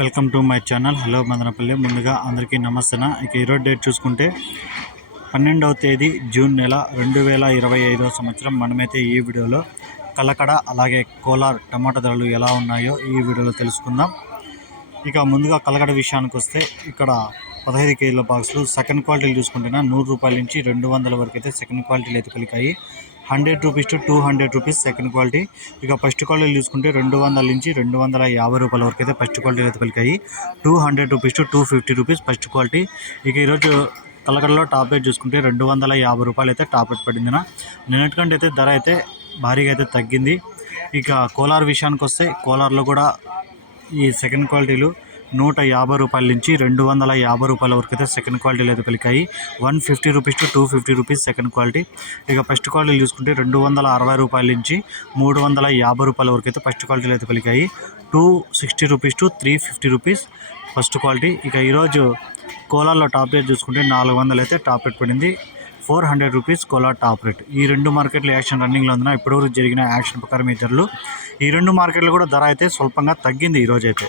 Welcome to my channel. Hello Madanapalle. ముందుగా అందరికీ నమస్తే ఇక ఈరోజు డేట్ చూసుకుంటే పన్నెండవ తేదీ జూన్ నెల రెండు వేల ఇరవై ఐదవ సంవత్సరం. మనమైతే ఈ వీడియోలో కలకడ అలాగే కోలార్ టమాటా ధరలు ఎలా ఉన్నాయో ఈ వీడియోలో తెలుసుకుందాం. ఇక ముందుగా కలకడ విషయానికి వస్తే ఇక్కడ పదహైదు కేజీల బాక్సులు సెకండ్ క్వాలిటీలు చూసుకుంటేనా నూరు రూపాయల నుంచి రెండు వందల వరకు అయితే సెకండ్ క్వాలిటీలు అయితే పలికాయి hundred rupees to two hundred rupees second quality. ఇక ఫస్ట్ క్వాలిటీ చూసుకుంటే రెండు వందల నుంచి రెండు వందల యాభై రూపాయల వరకు అయితే ఫస్ట్ క్వాలిటీ అయితే పలికాయి. Two hundred rupees to two fifty rupees first quality. ఇక ఈరోజు కలకడలో టాప్ రేట్ చూసుకుంటే రెండు వందల యాభై రూపాయలు అయితే టాప్ రేట్ పడింది నిన్నటికంటే అయితే ధర అయితే భారీగా అయితే తగ్గింది. ఇక కోలార్ విషయానికి వస్తే కోలార్లో కూడా ఈ సెకండ్ క్వాలిటీలు నూట యాభై రూపాయల నుంచి రెండు వందల యాభై రూపాయల వరకు అయితే సెకండ్ క్వాలిటీలు అయితే పలికాయి. One fifty rupees to two fifty rupees second quality ఇక ఫస్ట్ క్వాలిటీ చూసుకుంటే రెండు వందల అరవై రూపాయల నుంచి మూడు వందల యాభై రూపాయల వరకు అయితే ఫస్ట్ క్వాలిటీలు అయితే పలికాయి. Two sixty rupees to three fifty rupees first quality ఇక ఈరోజు కోలార్లో టాప్ రేట్ చూసుకుంటే నాలుగు వందలు అయితే టాప్ రేట్ పడింది. Four hundred rupees Kolar top rate ఈ రెండు మార్కెట్లు యాక్షన్ రన్నింగ్లో ఉందిన ఇప్పటివరకు జరిగిన యాక్షన్ ప్రకారం ఈ ధరలు. ఈ రెండు మార్కెట్లు కూడా ధర అయితే స్వల్పంగా తగ్గింది ఈరోజు అయితే.